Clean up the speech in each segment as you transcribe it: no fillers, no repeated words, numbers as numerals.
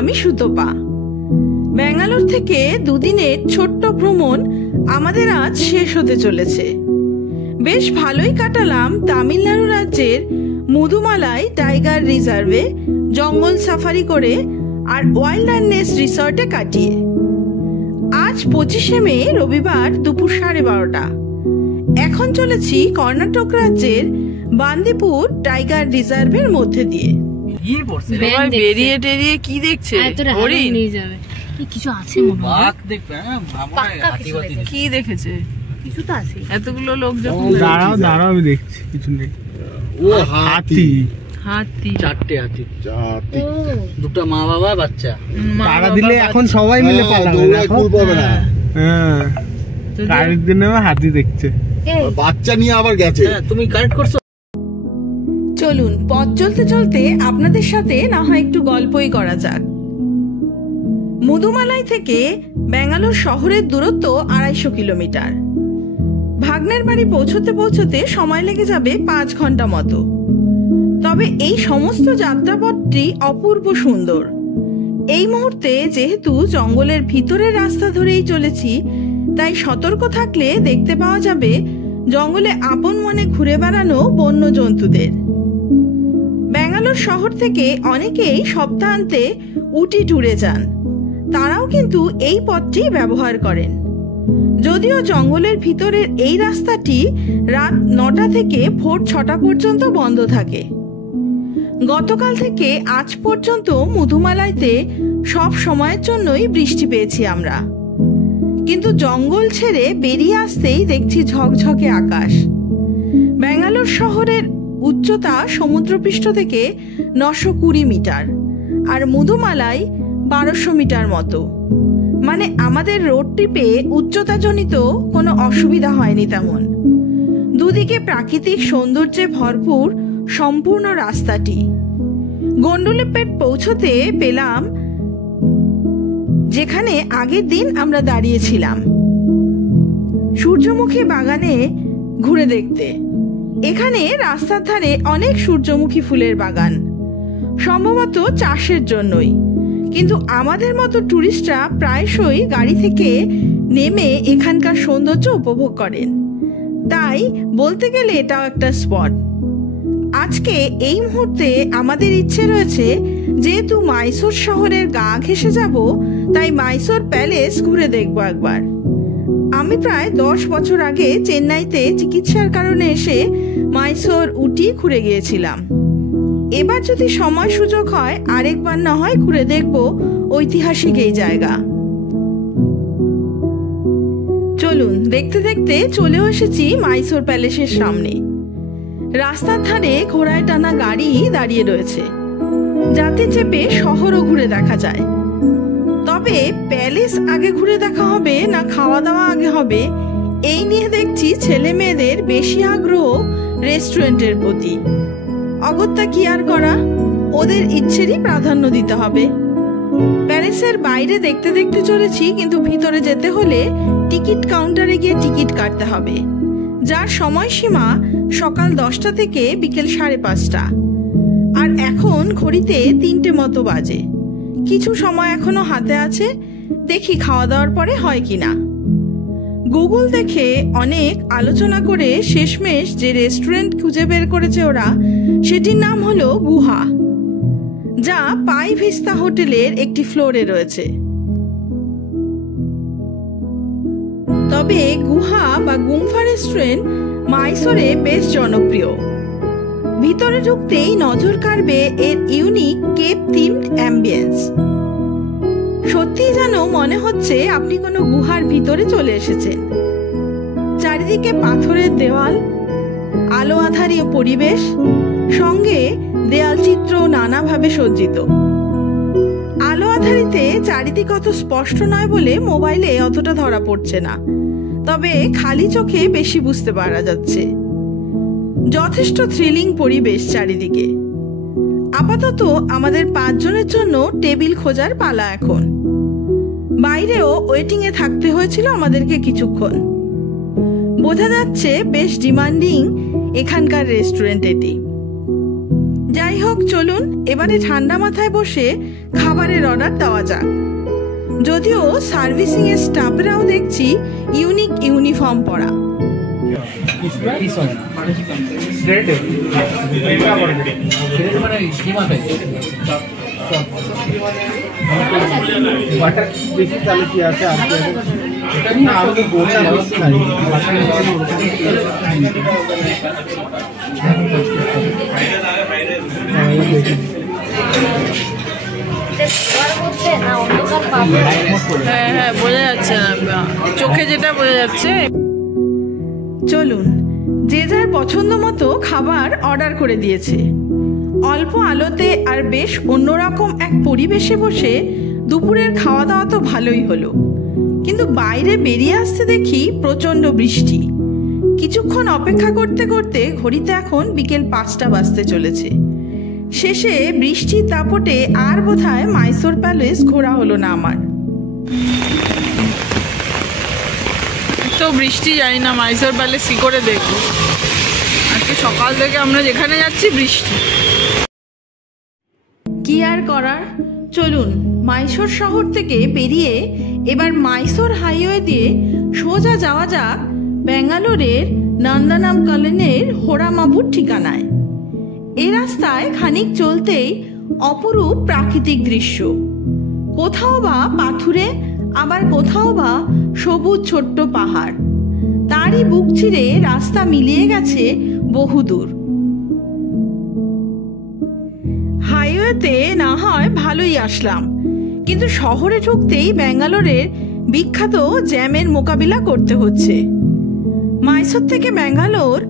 আমি সুতপা। ব্যাঙ্গালোর থেকে দুদিনের ছোট্ট ভ্রমণ আমাদের আজ শেষ হতে চলেছে। বেশ ভালোই কাটালাম তামিলনাড়ু রাজ্যের মুদুমালাই টাইগার রিজার্ভে জঙ্গল সাফারি করে আর ওয়াইল্ডারনেস রিসর্টে কাটিয়ে। আজ 25শে মে রবিবার দুপুর 12:30। এখন চলেছি কর্ণাটক রাজ্যের বান্দিপুর টাইগার রিজার্ভের মধ্যে দিয়ে। বেরিয়ে টেরিয়ে কি দেখছে? কিছু আছে মনে হয়, কি দেখেছে? কিছু তো আছে। এতগুলো লোক যখন দাঁড়াও আমি দেখছি কিছু নেই। ও হাতি, হাতি, 4টে হাতি, দুটো মা বাবা বাচ্চা। তারা দিলে এখন সবাই মিলে পালাবে না, কুল পাবে না। হ্যাঁ, গাড়ির দিনে হাতি দেখছে, বাচ্চা নিয়ে আবার গেছে। তুমি কারেক্ট করছো। চলুন পথ চলতে চলতে আপনাদের সাথে না হয় একটু গল্পই করা যাক। মুদুমালাই থেকে ব্যাঙ্গালোর শহরের দূরত্ব 250 কিলোমিটার। ভাগ্নের বাড়ি পৌঁছতে পৌঁছতে সময় লেগে যাবে 5 ঘন্টা মতো। তবে এই সমস্ত যাত্রাপথটি অপূর্ব সুন্দর। এই মুহূর্তে যেহেতু জঙ্গলের ভিতরের রাস্তা ধরেই চলেছি, তাই সতর্ক থাকলে দেখতে পাওয়া যাবে জঙ্গলে আপন মনে ঘুরে বেড়ানো বন্য জন্তুদের। ব্যাঙ্গালোর শহর থেকে অনেকেই সপ্তাহান্তে উটি ট্যুরে যান, তারাও কিন্তু এই পথটি ব্যবহার করেন। যদিও জঙ্গলের ভিতরের এই রাস্তাটি রাত 9টা থেকে ভোর 6টা পর্যন্ত বন্ধ থাকে। গতকাল থেকে আজ পর্যন্ত মুদুমালাইতে সব সময়ের জন্যই বৃষ্টি পেয়েছি আমরা, কিন্তু জঙ্গল ছেড়ে বেরিয়ে আসতেই দেখছি ঝকঝকে আকাশ। ব্যাঙ্গালোর শহরের উচ্চতা সমুদ্রপৃষ্ঠ থেকে 920 মিটার আর মুদুমালাই 1200 মিটার মতো। মানে আমাদের রোড ট্রিপে উচ্চতাজনিত কোনো অসুবিধা হয়নি তেমন। দুদিকে প্রাকৃতিক সৌন্দর্যে ভরপুর সম্পূর্ণ রাস্তাটি। গন্ডুলিপেট পৌঁছতে পেলাম যেখানে আগের দিন আমরা দাঁড়িয়েছিলাম, সূর্যমুখী বাগানে ঘুরে দেখতে। এখানে রাস্তার ধারে অনেক সূর্যমুখী ফুলের বাগান, সম্ভবত চাষের জন্যই। কিন্তু আমাদের মতো টুরিস্টরা প্রায়শই গাড়ি থেকে নেমে এখানকার সৌন্দর্য উপভোগ করেন, তাই বলতে গেলে এটাও একটা স্পট। আজকে এই মুহূর্তে আমাদের ইচ্ছে রয়েছে, যেহেতু মাইসোর শহরের গা ঘেঁষে যাব, তাই মাইসোর প্যালেস ঘুরে দেখবো একবার। আমি প্রায় 10 বছর আগে চেন্নাইতে চিকিৎসার কারণে এসে মাইসোর উটি ঘুরে গিয়েছিলাম। এবার যদি সময় সুযোগ হয় আরেকবার না হয় ঘুরে দেখব ঐতিহাসিক এই জায়গা। চলুন দেখতে দেখতে চলেও এসেছি মাইসোর প্যালেসের সামনে। রাস্তার ধারে ঘোড়ায় টানা গাড়ি দাঁড়িয়ে রয়েছে, যাতে চেপে শহরও ঘুরে দেখা যায়। তবে প্যালেস আগে ঘুরে দেখা হবে না খাওয়া দাওয়া আগে হবে, এই নিয়ে দেখছি ছেলে মেয়েদের বেশি আগ্রহ রেস্টুরেন্টের প্রতি। অগত্যা কি আর করা, ওদের ইচ্ছেরই প্রাধান্য দিতে হবে। প্যালেসের বাইরে দেখতে দেখতে চলেছি, কিন্তু ভিতরে যেতে হলে টিকিট কাউন্টারে গিয়ে টিকিট কাটতে হবে, যার সময়সীমা সকাল 10টা থেকে বিকেল 5:30। আর এখন ঘড়িতে 3টে মতো বাজে। কিছু সময় এখনো হাতে আছে, দেখি খাওয়া দাওয়ার পরে হয় কিনা। গুগল দেখে অনেক আলোচনা করে শেষমেশ যে রেস্টুরেন্ট খুঁজে বের করেছে ওরা, সেটির নাম হলো গুহা, যা পাই ভিস্তা হোটেলের একটি ফ্লোরে রয়েছে। তবে গুহা বা গুম্ফা রেস্টুরেন্ট মাইসোরে বেশ জনপ্রিয়। ভিতরে ঢুকতেই নজর কাড়বে এর ইউনিক কেপ থিমড অ্যাম্বিয়েন্স। সত্যি যেন মনে হচ্ছে আপনি কোনো গুহার ভিতরে চলে এসেছেন। চারিদিকে পাথরের দেওয়াল, আলো আধারি পরিবেশ, সঙ্গে দেয়াল চিত্র নানাভাবে সজ্জিত। আলো আধারিতে চারিদিক অত স্পষ্ট নয় বলে মোবাইলে অতটা ধরা পড়ছে না, তবে খালি চোখে বেশি বুঝতে পারা যাচ্ছে। যথেষ্ট থ্রিলিং পরিবেশ চারিদিকে। আপাতত আমাদের 5 জনের জন্য টেবিল খোঁজার পালা এখন। বাইরেও ওয়েটিং এ থাকতে হয়েছিল আমাদেরকে কিছুক্ষণ। বোঝা যাচ্ছে বেশ ডিমান্ডিং এখানকার রেস্টুরেন্ট এটি। যাই হোক, চলুন এবারে ঠান্ডা মাথায় বসে খাবারের অর্ডার দেওয়া যাক। যদিও সার্ভিসিং এর স্টাফরাও দেখছি ইউনিক ইউনিফর্ম পরা। হ্যাঁ, বোঝা যাচ্ছে না, চোখে যেটা বোঝা যাচ্ছে। চলুন, যে যার পছন্দ মতো খাবার অর্ডার করে দিয়েছে। অল্প আলোতে আর বেশ অন্যরকম এক পরিবেশে বসে দুপুরের খাওয়া দাওয়া তো ভালোই হলো, কিন্তু বাইরে বেরিয়ে আসতে দেখি প্রচণ্ড বৃষ্টি। কিছুক্ষণ অপেক্ষা করতে করতে ঘড়িতে এখন বিকেল 5টা বাজতে চলেছে। শেষে বৃষ্টির দাপটে আর বোধহয় মাইসোর প্যালেস ঘোরা হলো না আমার। তো বৃষ্টি জানি না মাইসোর প্যালেস কি করে দেখবো, আজকে সকাল থেকে আমরা যেখানে যাচ্ছি বৃষ্টি। কি আর করার, চলুন মাইসোর শহর থেকে বেরিয়ে এবার মাইসোর হাইওয়ে দিয়ে সোজা যাওয়া যাক ব্যাঙ্গালোরের নন্দনম কলোনির হোরামাবুর ঠিকানায়। এই রাস্তায় খানিক চলতেই অপরূপ প্রাকৃতিক দৃশ্য, কোথাও বা পাথুরে, আবার কোথাও বা সবুজ ছোট্ট পাহাড়। তারই বুক চিরে রাস্তা মিলিয়ে গেছে বহুদূর। হাইওয়েতে না হয় ভালোই আসলাম, কিন্তু শহরে ঢুকতেই ব্যাঙ্গালোরের বিখ্যাত জ্যামের মোকাবিলা করতে হচ্ছে। মাইসোর থেকে ব্যাঙ্গালোর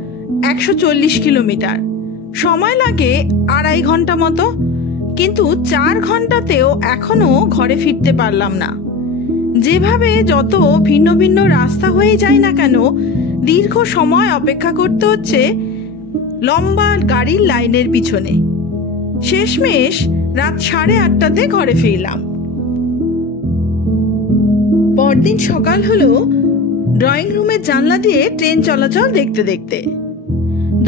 140 কিলোমিটার, সময় লাগে 2.5 ঘন্টা মতো, কিন্তু 4 ঘন্টাতেও এখনো ঘরে ফিরতে পারলাম না। যেভাবে যত ভিন্ন ভিন্ন রাস্তা হয়ে যায় না কেন, দীর্ঘ সময় অপেক্ষা করতে হচ্ছে লম্বা গাড়ির লাইনের পিছনে। শেষমেশ রাত 8:30টাতে ঘরে ফিরলাম। পরদিন সকাল হলো ড্রয়িং রুমের জানলা দিয়ে ট্রেন চলাচল দেখতে দেখতে।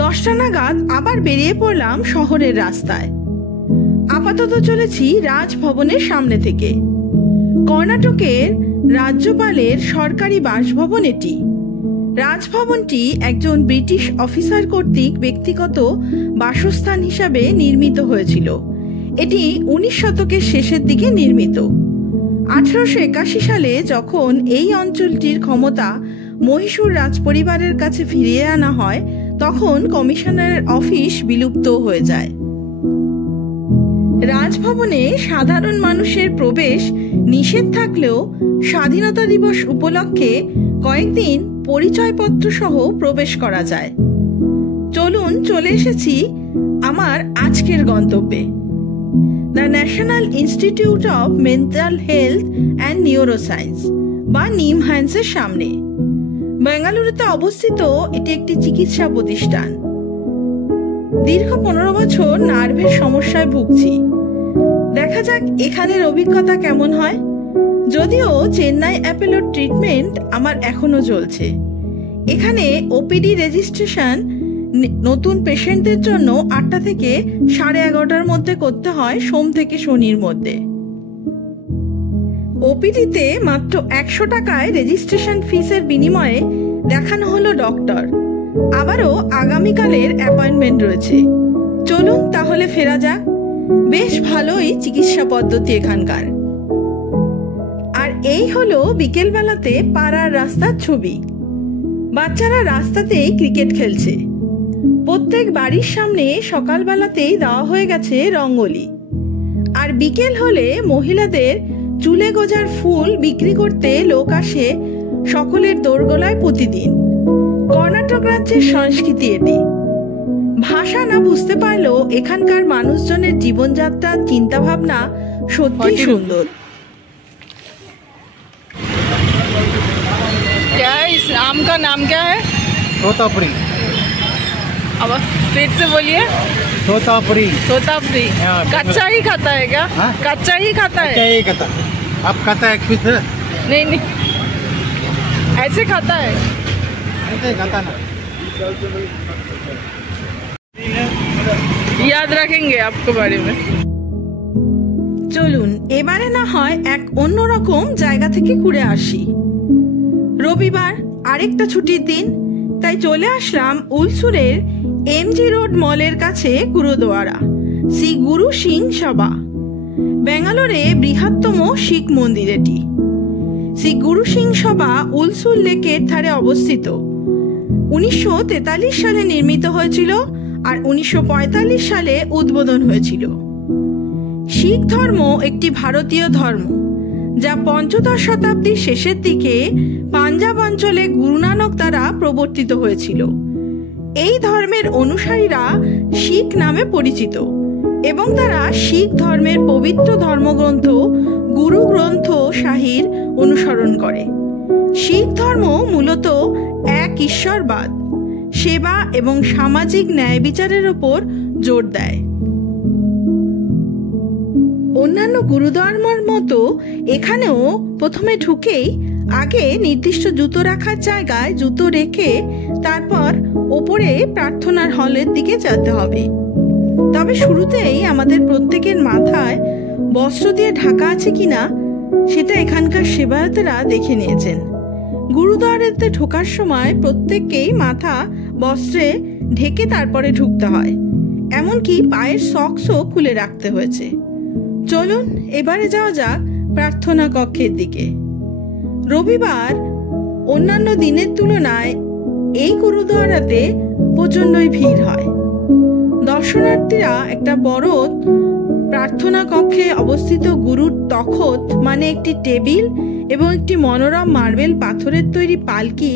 10টা নাগাদ আবার বেরিয়ে পড়লাম শহরের রাস্তায়। আপাতত চলেছি রাজভবনের সামনে থেকে। কর্ণাটকের রাজ্যপালের সরকারি বাসভবন এটি। রাজভবনটি একজন ব্রিটিশ অফিসার কর্তৃক ব্যক্তিগত বাসস্থান হিসাবে নির্মিত হয়েছিল। এটি 19 শতকের শেষের দিকে নির্মিত। 1881 সালে যখন এই অঞ্চলটির ক্ষমতা মহীশূর রাজপরিবারের কাছে ফিরিয়ে আনা হয়, তখন কমিশনারের অফিস বিলুপ্ত হয়ে যায়। রাজভবনে সাধারণ মানুষের প্রবেশ নিষেধ থাকলেও স্বাধীনতা দিবস উপলক্ষে কয়েকদিন পরিচয়পত্র সহ প্রবেশ করা যায়। চলুন, চলে এসেছি আমার আজকের গন্তব্যে, the national institute of mental health and neuroscience বা নিমহান্সের সামনে। বেঙ্গালুরুতে অবস্থিত এটি একটি চিকিৎসা প্রতিষ্ঠান। দীর্ঘ 15 বছর নার্ভের সমস্যায় ভুগছি। দেখা যাক এখানের অভিজ্ঞতা কেমন হয়। যদিও চেন্নাই অ্যাপোলোর ট্রিটমেন্ট আমার এখনো চলছে। এখানে ওপিডি রেজিস্ট্রেশন নতুন পেশেন্টদের জন্য 8টা থেকে 11:30টার মধ্যে করতে হয়, সোম থেকে শনির মধ্যে। ওপিডিতে মাত্র 100 টাকায় রেজিস্ট্রেশন ফিসের বিনিময়ে দেখানো হলো ডক্টর। আবারও আগামীকালের অ্যাপয়েন্টমেন্ট রয়েছে। চলুন তাহলে ফেরা যাক। বেশ ভালোই চিকিৎসা পদ্ধতি এখানকার। আর এই হলো বিকেলবেলাতে পাড়ার রাস্তার ছবি। বাচ্চারা রাস্তাতেই ক্রিকেট খেলছে। প্রত্যেক বাড়ির সামনে সকালবেলাতেই দেওয়া হয়ে গেছে রঙ্গোলি। আর বিকেল হলে মহিলাদের চুলে গোজার ফুল বিক্রি করতে লোক আসে সকলের দোরগোলায় প্রতিদিন। কর্ণাটক রাজ্যের সংস্কৃতি এটি। ভাষা না বুঝতে পারলেও এখানকার মানুষজনের জীবনযাত্রা, চিন্তাভাবনা সত্যি সুন্দর। क्या है इस आम का नाम क्या है? तोतापुरी। अब फिर से बोलिए। तोतापुरी। तोतापुरी कच्चा ही खाता है क्या? कच्चा ही खाता है? यही खाता। आप खाता है एक पीस? नहीं नहीं, ऐसे खाता है? ऐसे खाता ना। याद रखेंगे आपको बारे में। চলুন এবারে না হয় এক অন্যরকম জায়গা থেকে ঘুরে আসি। রবিবার, আরেকটা ছুটির দিন, তাই চলে আসলাম উলসুরের এমজি রোড মলের কাছে গুরুদুয়ারা শ্রী গুরু সিং সভা। ব্যাঙ্গালোরে বৃহত্তম শিখ মন্দির এটি। শ্রী গুরু সিং সভা উলসুর লেকের ধারে অবস্থিত। 1943 সালে নির্মিত হয়েছিল আর 1945 সালে উদ্বোধন হয়েছিল। শিখ ধর্ম একটি ভারতীয় ধর্ম যা পঞ্চদশ শতাব্দীর শেষের দিকে পাঞ্জাব অঞ্চলে গুরু নানক দ্বারা প্রবর্তিত হয়েছিল। এই ধর্মের অনুসারীরা শিখ নামে পরিচিত এবং তারা শিখ ধর্মের পবিত্র ধর্মগ্রন্থ গুরু গ্রন্থ সাহির অনুসরণ করে। শিখ ধর্ম মূলত এক ঈশ্বরবাদ, সেবা এবং সামাজিক ন্যায় বিচারের ওপর জোর দেয়। অন্যান্য গুরুদ্বারার মতো এখানেও প্রথমে ঢুকেই আগে নির্দিষ্ট জুতো রাখার জায়গায় জুতো রেখে তারপর ওপরে প্রার্থনার হলের দিকে যেতে হবে। তবে শুরুতেই আমাদের প্রত্যেকের মাথায় বস্ত্র দিয়ে ঢাকা আছে কিনা সেটা এখানকার সেবায়তেরা দেখে নিয়েছেন। গুরুদ্বারেতে ঢোকার সময় প্রত্যেককেই মাথা বস্ত্রে ঢেকে তারপরে ঢুকতে হয়, এমনকি পায়ের সক্সও খুলে রাখতে হয়েছে। চলুন এবারে যাওয়া যাক প্রার্থনা কক্ষের দিকে। রবিবার অন্যান্য দিনের তুলনায় এই গুরুদ্বারাতে প্রচণ্ডই ভিড় হয়। দর্শনার্থীরা একটা বড় প্রার্থনা কক্ষে অবস্থিত গুরুর তখত মানে একটি টেবিল এবং একটি মনোরম মার্বেল পাথরের তৈরি পালকি,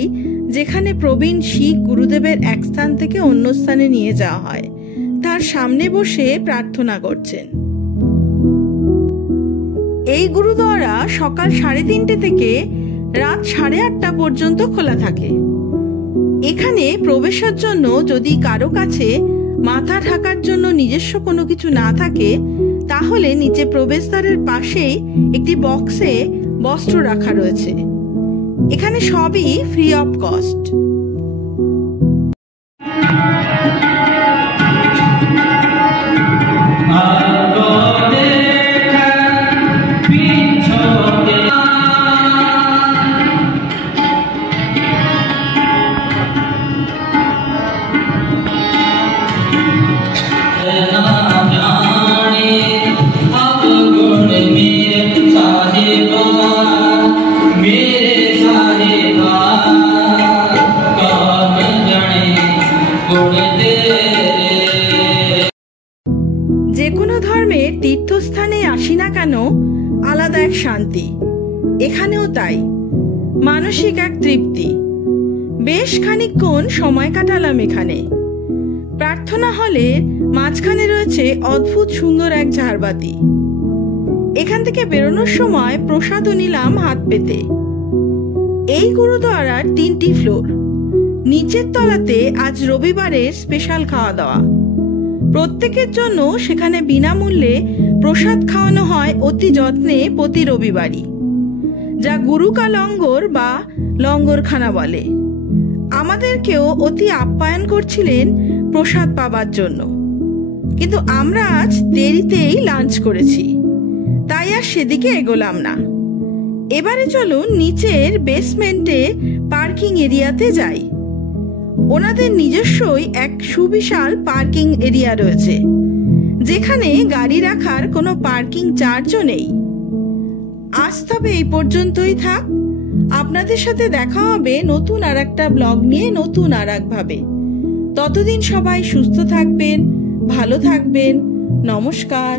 যেখানে প্রবীণ শিখ গুরুদেবের এক স্থান থেকে অন্য স্থানে নিয়ে যাওয়া হয়, তার সামনে বসে প্রার্থনা করছেন। এই গুরুদ্বারা সকাল 3:30 থেকে রাত 8:30 পর্যন্ত খোলা থাকে। এখানে প্রবেশের জন্য যদি কারো কাছে মাথা ঢাকার জন্য নিজস্ব কোনো কিছু না থাকে, তাহলে নিচে প্রবেশদ্বারের পাশেই একটি বক্সে বস্ত্র রাখা রয়েছে। এখানে সবই ফ্রি অফ কস্ট। যে কোনো ধর্মের তীর্থস্থানে আসি না কেন আলাদা এক শান্তি, এখানেও তাই। মানসিক এক তৃপ্তি। বেশ খানিকক্ষণ সময় কাটালাম এখানে। প্রার্থনা হলে মাঝখানে রয়েছে অদ্ভুত সুন্দর এক ঝাড়বাতি। এখান থেকে বেরোনোর সময় প্রসাদও নিলাম হাত পেতে। এই গুরুদ্বারার 3টি ফ্লোর। নিচের তলাতে আজ রবিবারের স্পেশাল খাওয়া দাওয়া। প্রত্যেকের জন্য সেখানে বিনামূল্যে প্রসাদ খাওয়ানো হয় অতি যত্নে প্রতি রবিবারই, যা গুরু কা লঙ্গর বা লঙ্গরখানা বলে। আমাদেরকেও অতি আপ্যায়ন করছিলেন প্রসাদ পাবার জন্য, কিন্তু আমরা আজ দেরিতেই লাঞ্চ করেছি, তাই আর সেদিকে এগোলাম না। এবারে চলুন নিচের বেসমেন্টে পার্কিং এরিয়াতে যাই। ওনাদের নিজস্বই এক সুবিশাল পার্কিং এরিয়া রয়েছে, যেখানে গাড়ি রাখার কোনো পার্কিং চার্জও নেই। আজ তবে এই পর্যন্তই থাক। আপনাদের সাথে দেখা হবে নতুন আর একটা ব্লগ নিয়ে, নতুন আর একভাবে। ততদিন সবাই সুস্থ থাকবেন, ভালো থাকবেন। নমস্কার।